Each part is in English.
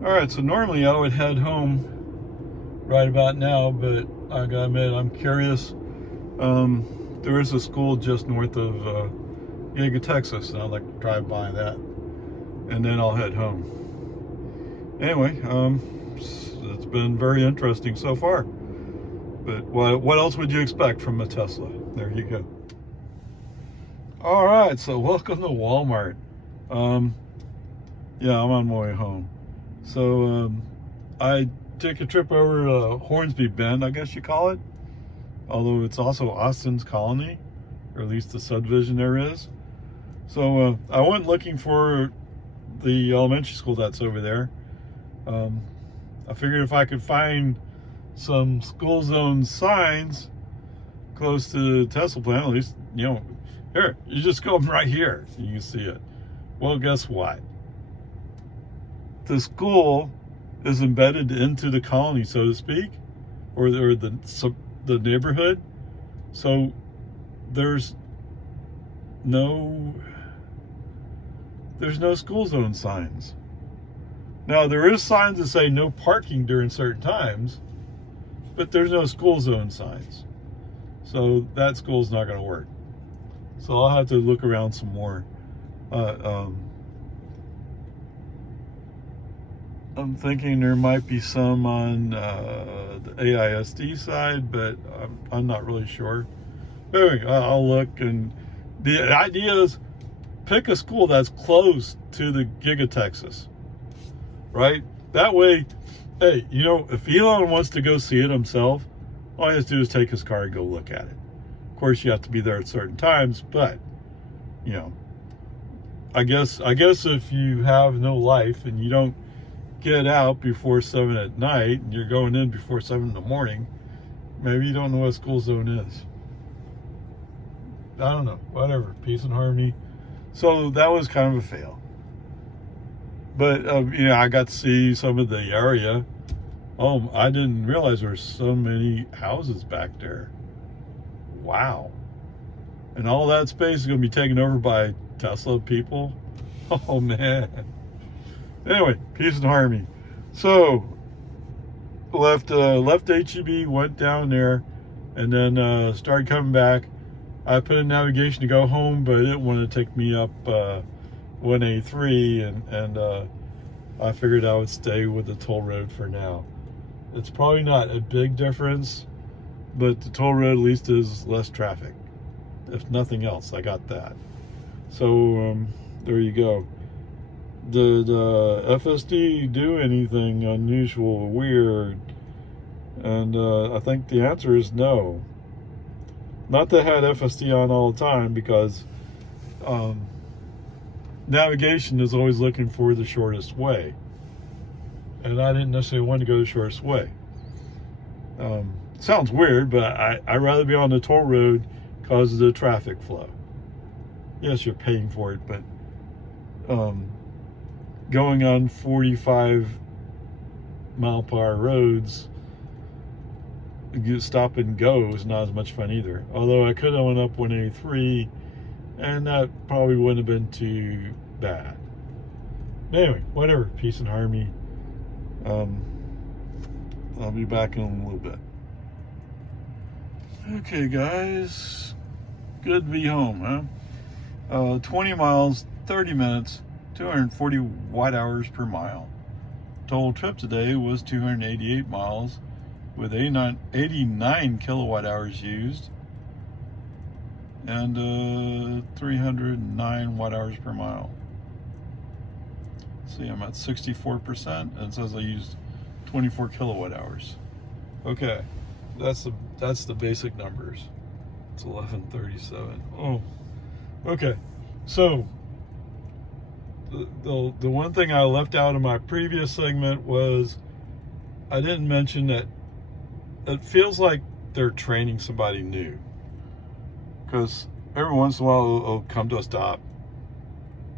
All right, so normally I would head home right about now, but I gotta admit I'm curious. There is a school just north of Giga, Texas, and I'd like to drive by that, and then I'll head home. Anyway, it's been very interesting so far. But what else would you expect from a Tesla? There you go. All right, so welcome to Walmart. Yeah, I'm on my way home. So I take a trip over to Hornsby Bend, I guess you call it. Although it's also Austin's colony, or at least the subdivision there is. So I went looking for the elementary school that's over there. I figured if I could find some school zone signs close to the Tesla plant, at least, here, you just go right here, you can see it. Well, guess what? The school is embedded into the colony, so to speak, or the neighborhood. So there's no school zone signs. Now there is signs that say no parking during certain times, but there's no school zone signs. So that school's not going to work. So I'll have to look around some more. I'm thinking there might be some on the AISD side, but I'm not really sure. But anyway, I'll look, and the idea is pick a school that's close to the Giga Texas, right? That way, hey, if Elon wants to go see it himself, all he has to do is take his car and go look at it. Of course, you have to be there at certain times, but I guess if you have no life and you don't get out before 7 at night and you're going in before 7 in the morning, maybe you don't know what school zone is. I don't know, whatever, peace and harmony. So that was kind of a fail. But I got to see some of the area. Oh, I didn't realize there were so many houses back there. Wow. And all that space is going to be taken over by Tesla people. Oh man. Anyway, peace and harmony. So left HEB, went down there, and then started coming back. I put in navigation to go home, but it didn't want to take me up 183, and I figured I would stay with the toll road for now. It's probably not a big difference, but the toll road at least is less traffic. If nothing else, I got that. So there you go. Did FSD do anything unusual or weird? And I think the answer is no. Not that I had FSD on all the time, because navigation is always looking for the shortest way. And I didn't necessarily want to go the shortest way. Sounds weird, but I'd rather be on the toll road because of the traffic flow. Yes, you're paying for it, but going on 45-mile-per-hour roads, you stop and go is not as much fun either. Although I could have went up 183, and that probably wouldn't have been too bad. Anyway, whatever. Peace and harmony. I'll be back in a little bit. Okay, guys. Good to be home, huh? 20 miles, 30 minutes, 240 watt-hours per mile. Total trip today was 288 miles with 89 kilowatt hours used and 309 watt-hours per mile. See, I'm at 64%, and it says I used 24 kilowatt hours. Okay, that's the basic numbers. It's 11:37. Oh, okay. So the one thing I left out of my previous segment was I didn't mention that it feels like they're training somebody new, because every once in a while it'll come to a stop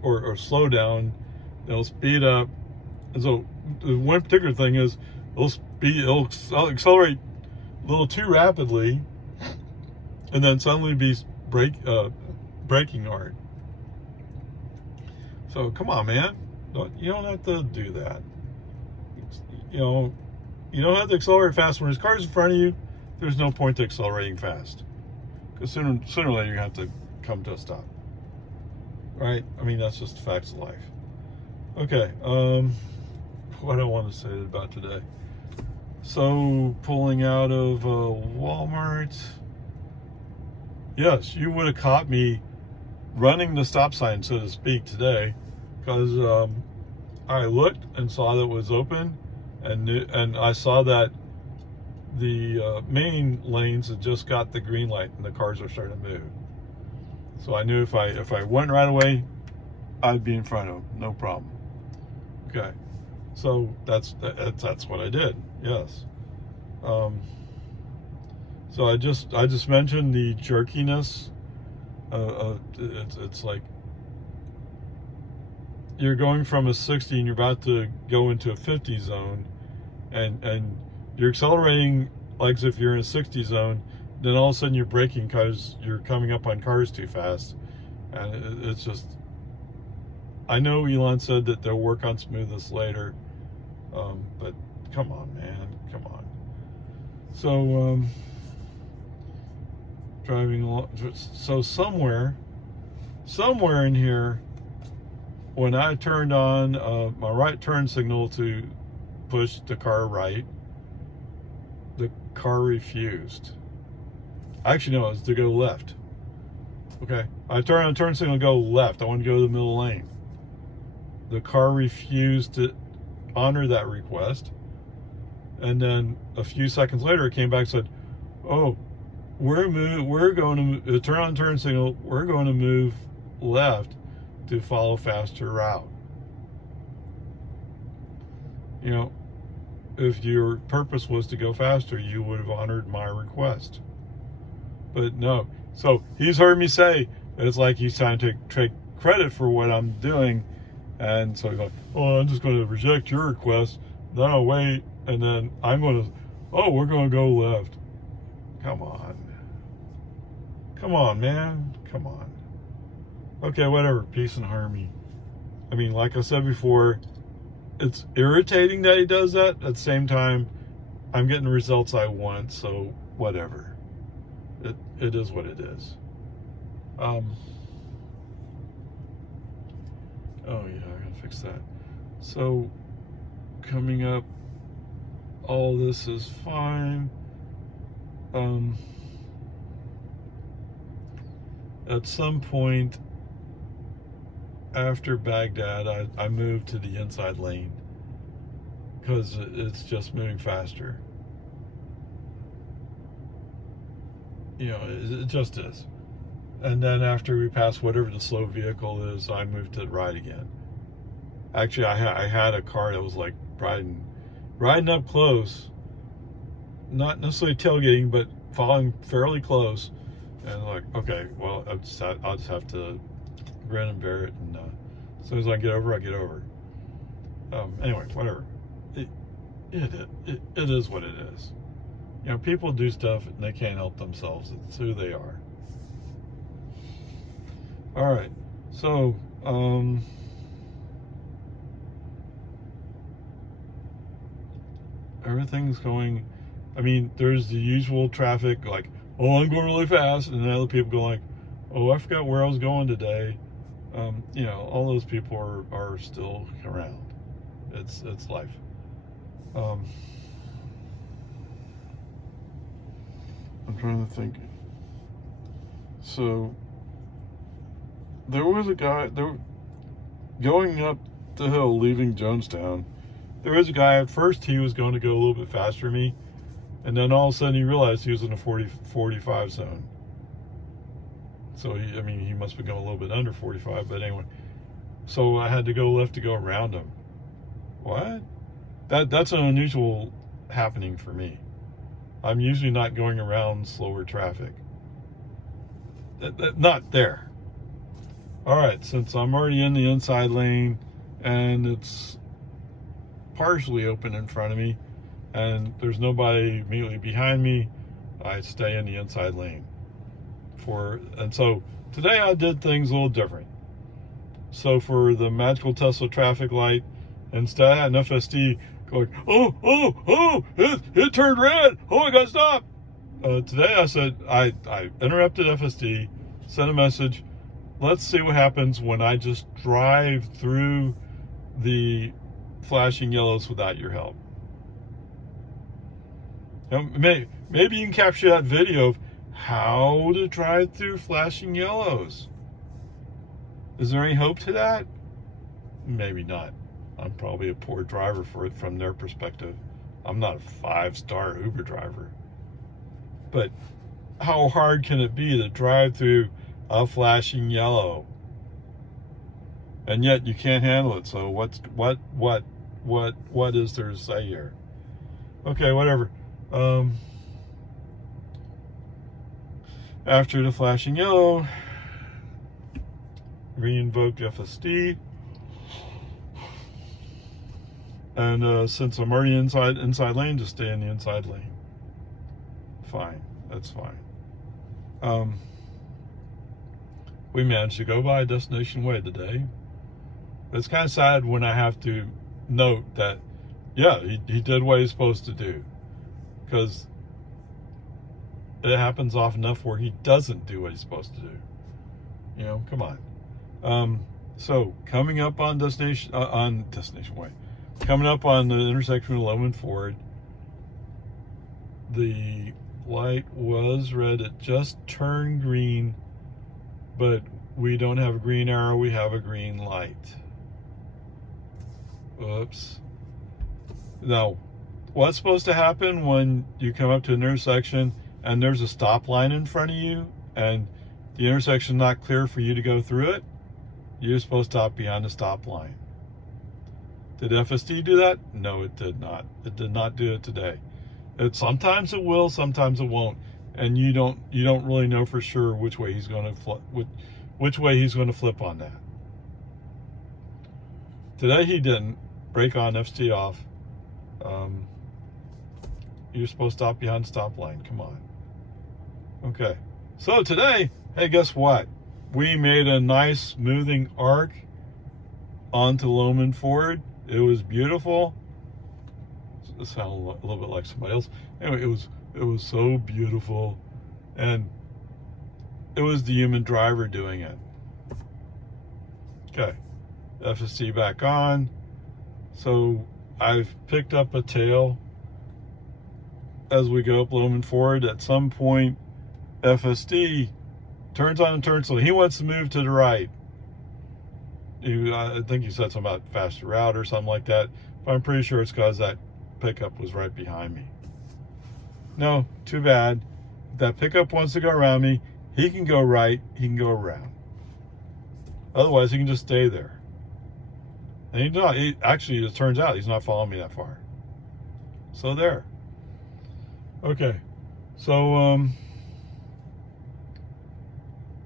or slow down. They'll speed up, and so the one particular thing is it'll accelerate a little too rapidly, and then suddenly be braking hard. So come on, man, you don't have to do that. you know, you don't have to accelerate fast. When there's cars in front of you, there's no point to accelerating fast. Because sooner or later, you have to come to a stop. Right? I mean, that's just the facts of life. Okay, what I want to say about today. So, pulling out of Walmart. Yes, you would have caught me running the stop sign, so to speak, today. Because I looked and saw that it was open. And I saw that the main lanes had just got the green light and the cars are starting to move. So I knew if I went right away, I'd be in front of them, no problem. Okay, so that's what I did. Yes. So I just mentioned the jerkiness. It's like you're going from a 60 and you're about to go into a 50 zone, and you're accelerating like as if you're in a 60 zone. Then all of a sudden you're braking because you're coming up on cars too fast, and it's just. I know Elon said that they'll work on smoothness later, but come on, man, come on. So driving along. So somewhere in here, when I turned on my right turn signal to push the car right, the car refused. Actually, no, it was to go left. Okay, I turned on turn signal to go left. I wanted to go to the middle lane. The car refused to honor that request. And then a few seconds later, it came back and said, "Oh, we're going to turn on turn signal. We're going to move left to follow faster route." You know, if your purpose was to go faster, you would have honored my request. But no. So he's heard me say it's like he's trying to take credit for what I'm doing. And so he's like, "Oh, I'm just going to reject your request. Then I'll wait. And then I'm going to, oh, we're going to go left." Come on. Come on, man. Come on. Okay, whatever. Peace and harmony. I mean, like I said before, it's irritating that he does that. At the same time, I'm getting the results I want. So whatever. It is what it is. Oh yeah, I gotta fix that. So coming up, all this is fine. At some point after Baghdad, I moved to the inside lane because it's just moving faster. You know, it just is. And then after we pass whatever the slow vehicle is, I moved to the right again. Actually, I had a car that was like riding up close, not necessarily tailgating, but following fairly close. And like, okay, well, I'll just have to grin and bear it. And as soon as I get over, I get over. Anyway, whatever. It is what it is. You know, people do stuff and they can't help themselves. It's who they are. All right. So, everything's going, I mean, there's the usual traffic like, "Oh, I'm going really fast." And then other people go like, "Oh, I forgot where I was going today." You know, all those people are still around. It's life. I'm trying to think. So there was a guy going up the hill, leaving Jonestown. There was a guy. At first, he was going to go a little bit faster than me, and then all of a sudden, he realized he was in a 40-45 zone. So he must be going a little bit under 45. But anyway, so I had to go left to go around him. What? That's an unusual happening for me. I'm usually not going around slower traffic. Not there. All right, since I'm already in the inside lane and it's partially open in front of me and there's nobody immediately behind me, I stay in the inside lane. And so today I did things a little different. So for the magical Tesla traffic light, instead I had an FSD going, it turned red. Oh, I got to stop. Today I said, I interrupted FSD, sent a message. Let's see what happens when I just drive through the flashing yellows without your help. Maybe you can capture that video of how to drive through flashing yellows. Is there any hope to that? Maybe not. I'm probably a poor driver for it from their perspective. I'm not a 5-star Uber driver. But how hard can it be to drive through a flashing yellow? And yet you can't handle it. So what is there to say here? Okay, whatever. After the flashing yellow, re-invoked FSD. And since I'm already inside lane, just stay in the inside lane. Fine, that's fine. We managed to go by Destination Way today. It's kind of sad when I have to note that, yeah, he did what he's supposed to do, because it happens often enough where he doesn't do what he's supposed to do. You know, come on. So coming up on Destination Way, coming up on the intersection with Loman Ford, the light was red. It just turned green, but we don't have a green arrow. We have a green light. Oops. Now, what's supposed to happen when you come up to an intersection and there's a stop line in front of you and the intersection not clear for you to go through it? You're supposed to stop behind the stop line. Did FSD do that? No, it did not. It did not do it today. Sometimes it will, sometimes it won't, and you don't really know for sure which way he's going to flip on that. Today he didn't. Brake on, FSD off. You're supposed to stop behind stop line. Come on. Okay. So today, hey, guess what? We made a nice smoothing arc onto Loman Ford. It was beautiful. It sounded a little bit like somebody else. Anyway, it was so beautiful, and it was the human driver doing it. Okay, FSD back on. So I've picked up a tail as we go up Loman Ford. At some point, FSD turns on and turns, so he wants to move to the right. I think you said something about faster route or something like that, but I'm pretty sure it's because that pickup was right behind me. No, too bad. If that pickup wants to go around me, he can go right, he can go around. Otherwise, he can just stay there. And actually, it turns out he's not following me that far. So there. Okay. So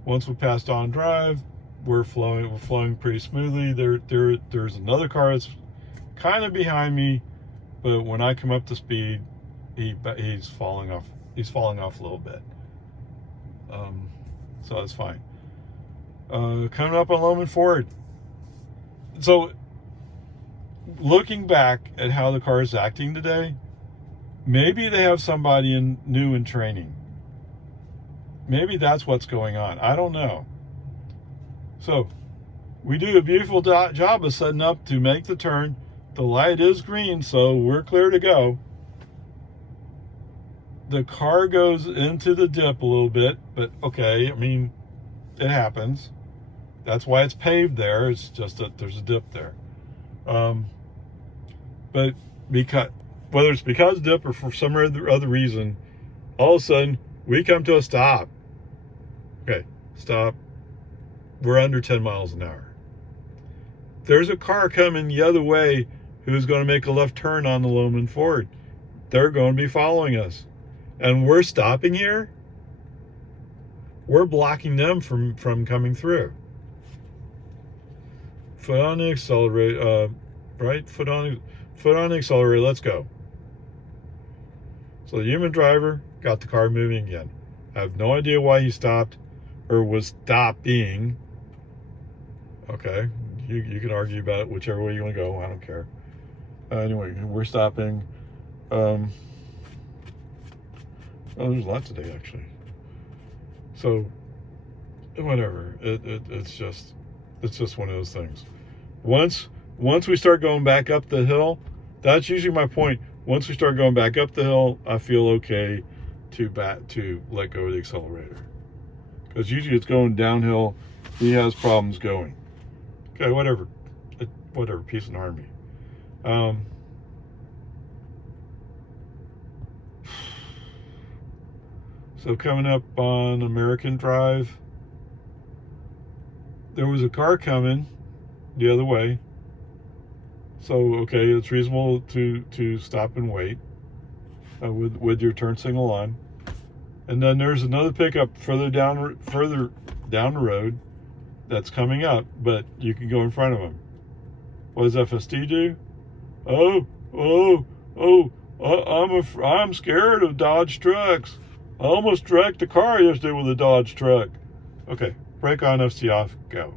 once we passed on drive, we're flowing pretty smoothly. There's another car that's kind of behind me, but when I come up to speed, he's falling off. He's falling off a little bit. So that's fine. Coming up on Loman Ford. So looking back at how the car is acting today, maybe they have somebody new in training. Maybe that's what's going on. I don't know. So we do a beautiful job of setting up to make the turn. The light is green, so we're clear to go. The car goes into the dip a little bit, but okay, I mean, it happens. That's why it's paved there. It's just that there's a dip there. But whether it's because dip or for some other reason, all of a sudden we come to a stop. Okay, stop. We're under 10 miles an hour. There's a car coming the other way who's going to make a left turn on the Loman Ford. They're going to be following us. And we're stopping here. We're blocking them from coming through. Foot on the accelerator, right? Foot on the accelerator, let's go. So the human driver got the car moving again. I have no idea why he stopped or was stopping. Okay, you can argue about it whichever way you want to go. I don't care. Anyway, we're stopping. Oh, there's a lot today, actually. So, whatever. It's just one of those things. Once we start going back up the hill, that's usually my point. Once we start going back up the hill, I feel okay to let go of the accelerator, because usually it's going downhill. He has problems going. Okay, whatever, peace and harmony. So coming up on American Drive, there was a car coming the other way. So, okay, it's reasonable to stop and wait with your turn signal on. And then there's another pickup further down the road that's coming up, but you can go in front of them. What does FSD do? I'm scared of Dodge trucks. I almost wrecked a car yesterday with a Dodge truck. Okay, brake on, FSD off, go.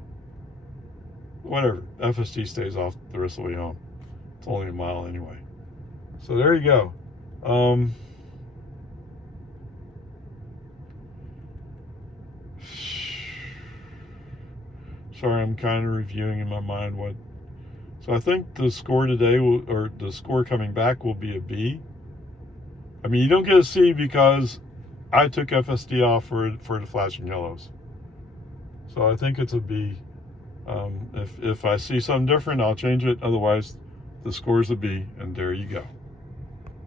Whatever, FSD stays off the rest of the way home. It's only a mile anyway. So there you go. Sorry, I'm kind of reviewing in my mind what. So I think the score today or the score coming back will be a B. I mean, you don't get a C because I took FSD off for the flashing yellows. So I think it's a B. If I see something different, I'll change it. Otherwise, the score's a B, and there you go.